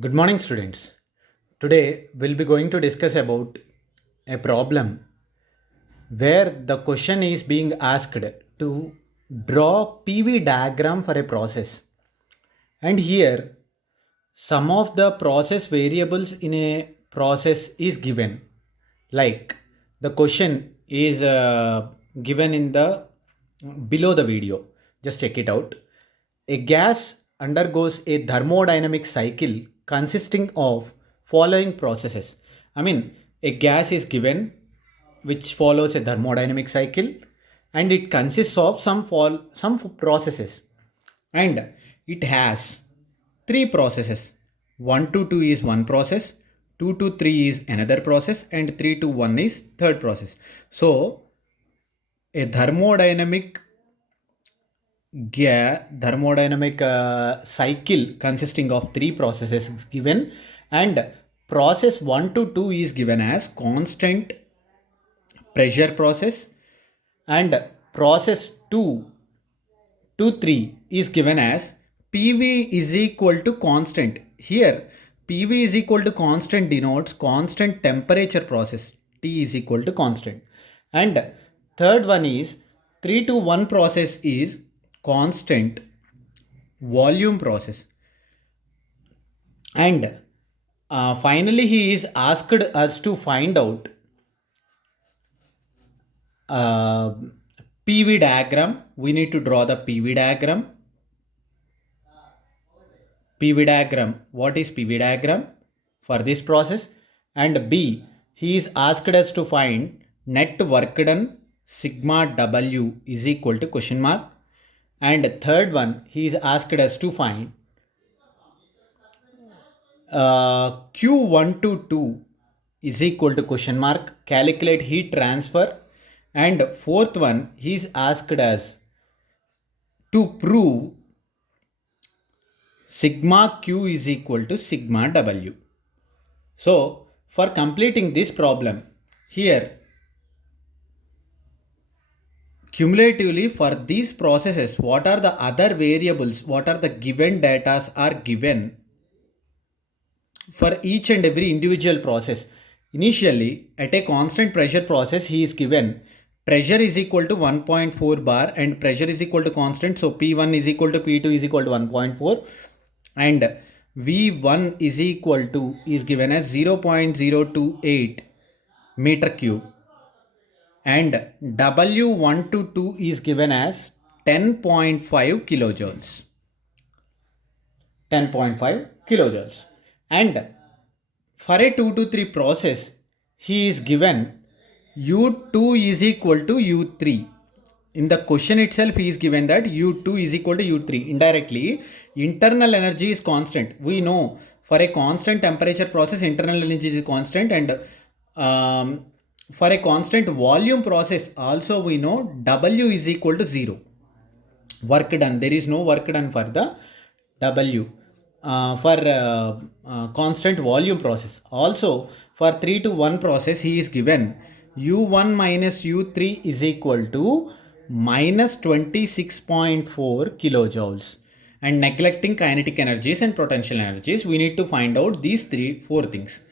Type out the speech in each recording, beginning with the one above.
Good morning, students. Today we'll be going to discuss about a problem where the question is being asked to draw PV diagram for a process. And here some of the process variables in a process is given. Like the question is given in the below the video. Just check it out. A gas undergoes a thermodynamic cycle consisting of following processes. I mean, a gas is given which follows a thermodynamic cycle, and it consists of some processes, and it has three processes. 1 to 2 is one process, 2 to 3 is another process, and 3 to 1 is third process. So a thermodynamic cycle consisting of three processes is given, and process 1 to 2 is given as constant pressure process, and process 2 to 3 is given as PV is equal to constant. Here PV is equal to constant denotes constant temperature process. T is equal to constant. And third one is 3 to 1 process is constant volume process. And finally he is asked us to find out uh, PV diagram. We need to draw the PV diagram. PV diagram. What is PV diagram for this process? And B, he is asked us to find net work done sigma W is equal to question mark. And third one, he is asked us to find Q1 to 2 is equal to question mark, calculate heat transfer. And fourth one, he is asked us to prove sigma Q is equal to sigma W. So for completing this problem, here cumulatively for these processes, what are the other variables, what are the given datas are given for each and every individual process. Initially, at a constant pressure process, he is given pressure is equal to 1.4 bar and pressure is equal to constant. So P1 is equal to P2 is equal to 1.4, and V1 is equal to is given as 0.028 meter cube, and W1 to 2 is given as 10.5 kilojoules. 10.5 kilojoules. And for a 2 to 3 process, he is given U2 is equal to U3. In the question itself, he is given that U2 is equal to U3. Indirectly, internal energy is constant. We know for a constant temperature process, internal energy is constant, and for a constant volume process, also we know W is equal to 0. Work done. There is no work done for the W. For constant volume process. Also, for 3 to 1 process, he is given U1 minus U3 is equal to minus 26.4 kilojoules. And neglecting kinetic energies and potential energies, we need to find out these four things.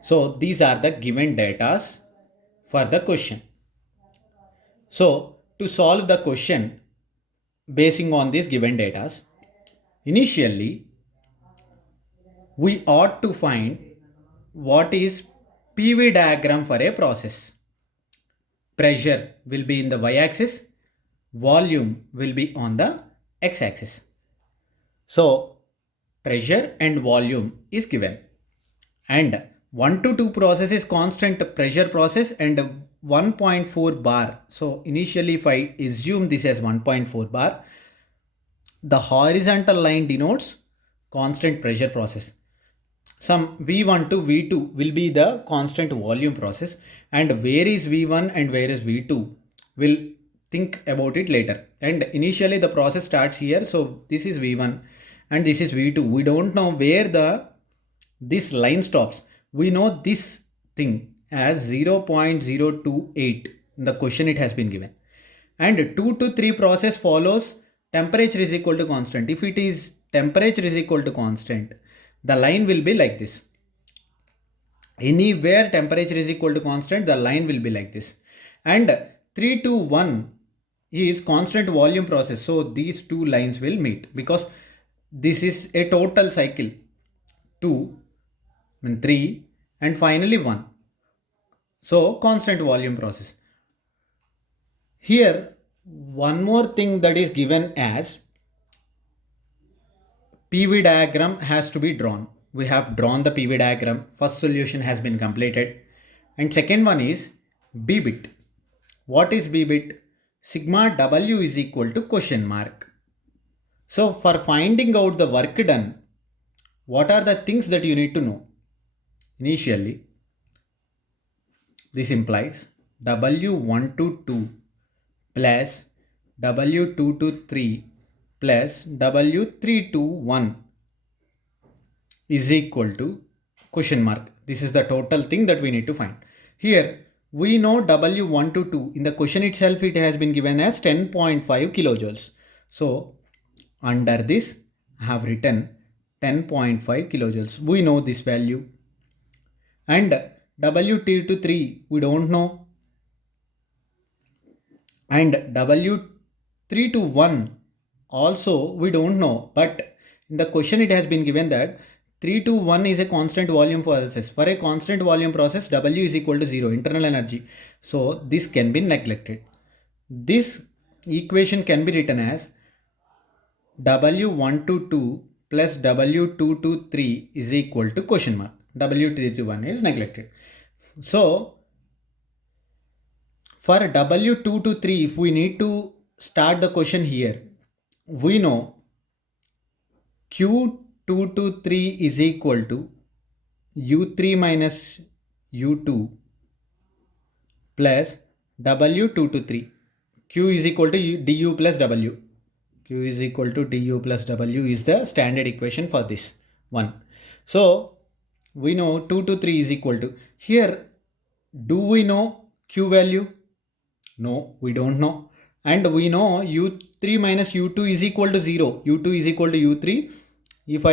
So these are the given datas for the question. So to solve the question basing on these given datas, initially we ought to find what is PV diagram for a process. Pressure will be in the y-axis, volume will be on the x-axis. So pressure and volume is given, and 1 to 2 process is constant pressure process and 1.4 bar. So initially if I assume this as 1.4 bar, the horizontal line denotes constant pressure process. Some V1 to V2 will be the constant volume process, and where is V1 and where is V2, we'll think about it later. And initially the process starts here, so this is V1 and this is V2. We don't know where this line stops. We know this thing as 0.028. In the question it has been given. And 2 to 3 process follows temperature is equal to constant. If it is temperature is equal to constant, the line will be like this. Anywhere temperature is equal to constant, the line will be like this. And 3 to 1 is constant volume process. So these two lines will meet because this is a total cycle. 2, 3 and finally 1. So constant volume process. Here one more thing that is given as PV diagram has to be drawn. We have drawn the PV diagram. First solution has been completed. And second one is B bit. What is B bit? Sigma W is equal to question mark. So for finding out the work done, what are the things that you need to know? Initially, this implies W1 to 2 plus W2 to 3 plus W3 to 1 is equal to question mark. This is the total thing that we need to find. Here we know W1 to 2. In the question itself it has been given as 10.5 kilojoules. So under this I have written 10.5 kilojoules. We know this value. And W2 to 3 we don't know. And W3 to 1 also we don't know. But in the question it has been given that 3 to 1 is a constant volume process. For a constant volume process, W is equal to 0, internal energy. So this can be neglected. This equation can be written as W1 to 2 plus W2 to 3 is equal to question mark. W3 to 1 is neglected. So for W2 to 3, if we need to start the question here, we know Q2 to 3 is equal to U3 minus U2 plus W2 to 3. Q is equal to du plus W. Q is equal to du plus W is the standard equation for this one. So we know 2 to 3 is equal to, here do we know Q value? No, we don't know. And we know U3 minus U2 is equal to 0. U2 is equal to U3. If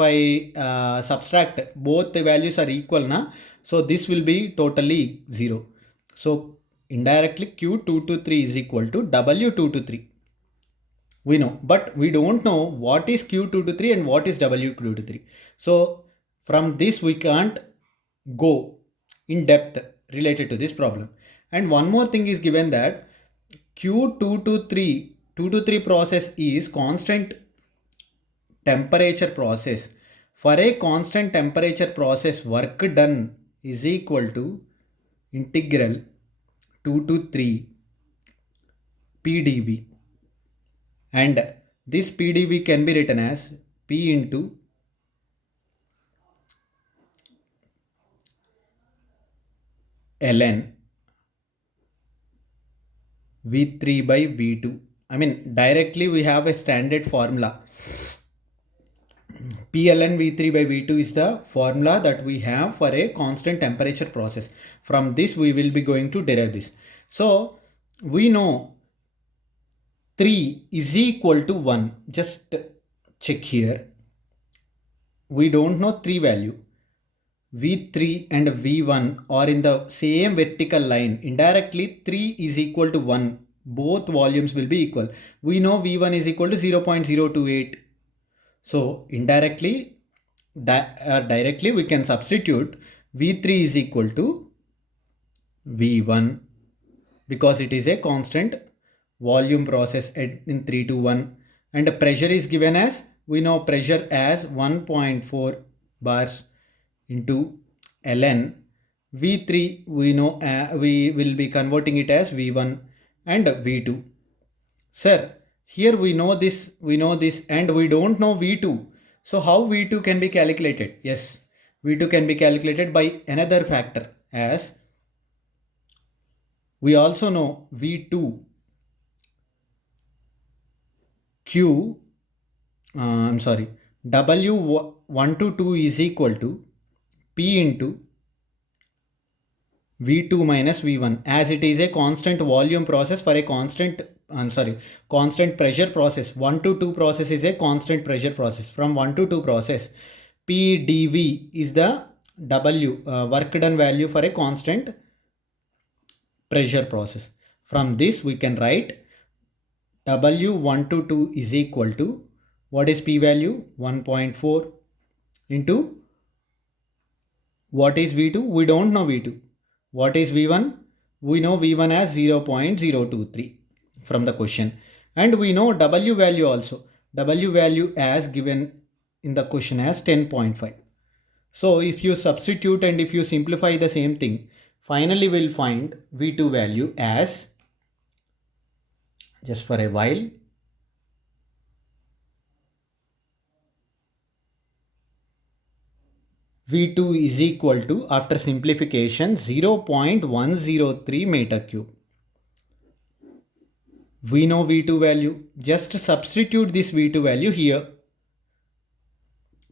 I subtract both the values are equal na, so this will be totally 0. So indirectly Q2 to 3 is equal to W2 to 3. We know, but we don't know what is Q2 to 3 and what is W2 to 3. So from this we can't go in depth related to this problem. And one more thing is given that Q2 to 3, 2 to 3 process is constant temperature process. For a constant temperature process, work done is equal to integral 2 to 3 PdV. And this PdV can be written as P into ln V3 by V2. I mean, directly we have a standard formula. P ln V3 by V2 is the formula that we have for a constant temperature process. From this we will be going to derive this. So we know 3 is equal to 1. Just check here. We don't know 3 value. V3 and V1 are in the same vertical line. Indirectly 3 is equal to 1. Both volumes will be equal. We know V1 is equal to 0.028. So indirectly, directly we can substitute V3 is equal to V1 because it is a constant volume process in 3 to 1. And pressure is given as, we know pressure as 1.4 bars into ln V3. We know we will be converting it as V1 and V2. Sir, here we know this, and we don't know V2. So how V2 can be calculated? Yes, V2 can be calculated by another factor, as we also know V2 W1 to 2 is equal to P into V2 minus V1, as it is a constant volume process for a constant pressure process. 1 to 2 process is a constant pressure process. From 1 to 2 process, PdV is the W, work done value for a constant pressure process. From this we can write W122 is equal to, what is P value? 1.4 into, what is V2? We don't know V2. What is V1? We know V1 as 0.023 from the question. And we know W value also. W value as given in the question as 10.5. So if you substitute and if you simplify the same thing, finally we'll find V2 value as, just for a while, V2 is equal to, after simplification, 0.103 meter cube. We know V2 value. Just substitute this V2 value here.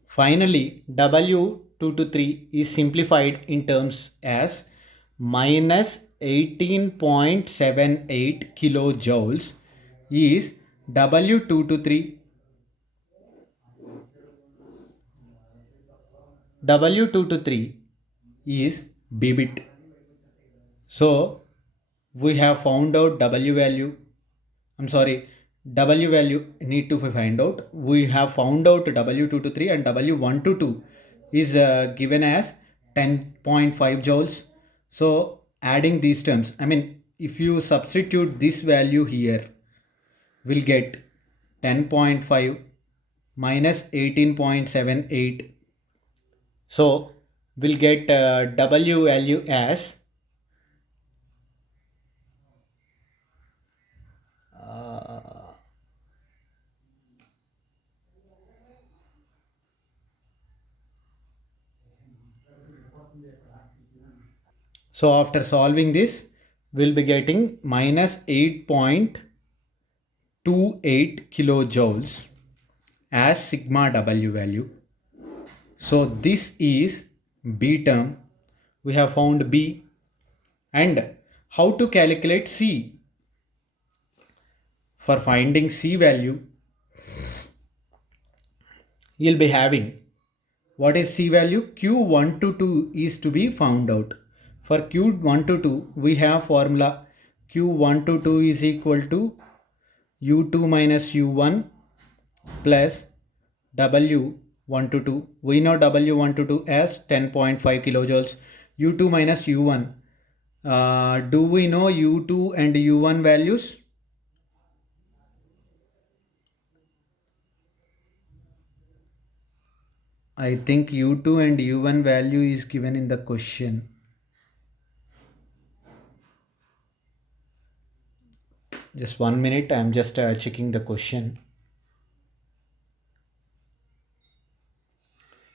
Finally, W223 is simplified in terms as minus 18.78 kilojoules is W223. W223 is BBIT. So we have found out W value. W value need to find out. We have found out W223 and W122 is given as 10.5 joules. So adding these terms, if you substitute this value here, we'll get 10.5 minus 18.78. So we'll get W value as so after solving this, we'll be getting minus 8.28 kilojoules as sigma W value. So this is B term. We have found B. And how to calculate C? For finding C value, you'll be having, what is C value? Q122 is to be found out. For Q122, we have formula Q122 is equal to U2 minus U1 plus W122. We know W122 as 10.5 kilojoules. U2 minus U1. Do we know U2 and U1 values? I think U2 and U1 value is given in the question. Just 1 minute, I am just checking the question.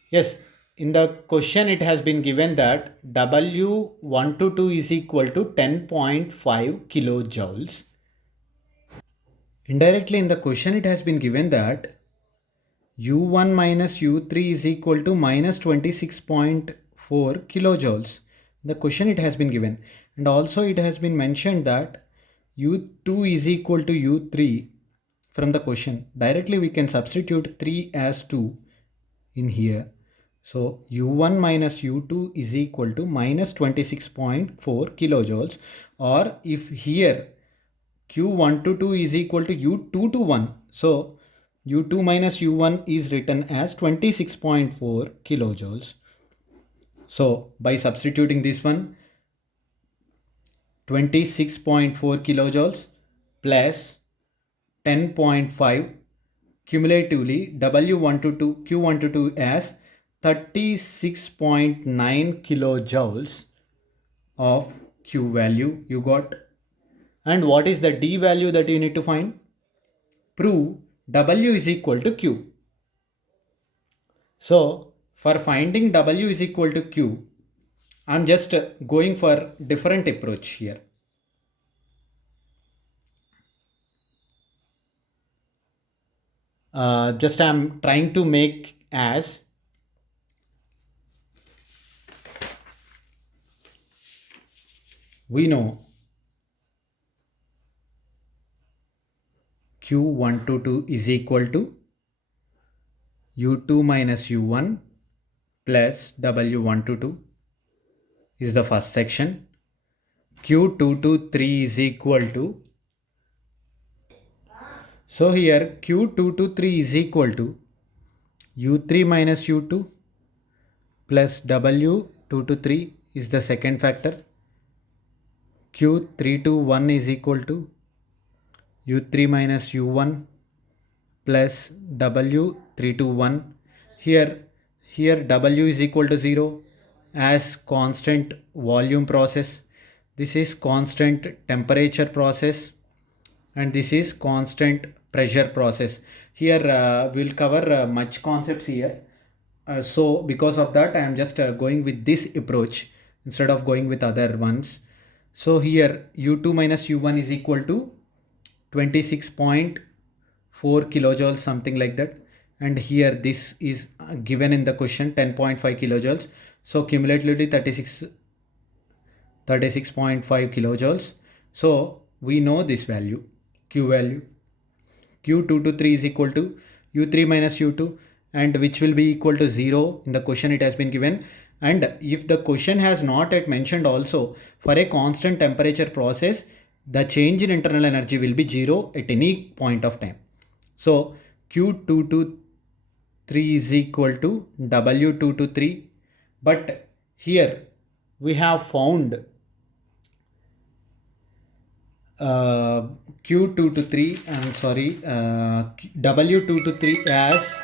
Yes, in the question it has been given that W122 is equal to 10.5 kilojoules. Indirectly in the question it has been given that U1 minus U3 is equal to minus 26.4 kilojoules. The question it has been given, and also it has been mentioned that U2 is equal to U3 from the question. Directly we can substitute 3 as 2 in here. So U1 minus U2 is equal to minus 26.4 kilojoules, or if here Q122 is equal to U2 to 1. So U2 minus U1 is written as 26.4 kilojoules. So by substituting this one, 26.4 kilojoules plus 10.5, cumulatively W122 Q122 as 36.9 kilojoules of Q value you got. And what is the D value that you need to find? Prove W is equal to Q. So for finding W is equal to Q, I'm just going for different approach here. Just I'm trying to make as we know Q122 is equal to U2 minus U1 plus W1 to 2 is the first section. Q2 to 3 is equal to, so here Q2 to 3 is equal to U3 minus U2 plus W2 to 3 is the second factor. Q3 to 1 is equal to U3 minus U1 plus W3 to 1. Here W is equal to 0 as constant volume process. This is constant temperature process and this is constant pressure process. Here we'll cover much concepts here. So because of that I am just going with this approach instead of going with other ones. So here U2 minus U1 is equal to 26.4 kilojoules, something like that. And here this is given in the question 10.5 kilojoules. So cumulatively 36.5 kilojoules. So we know this value, Q value. Q2 to 3 is equal to U3 minus U2, and which will be equal to 0. In the question it has been given. And if the question has not yet mentioned also, for a constant temperature process, the change in internal energy will be 0 at any point of time. So Q2 to 3 is equal to W2 to 3. But here we have found Q2 to 3, I'm sorry, W2 to 3 as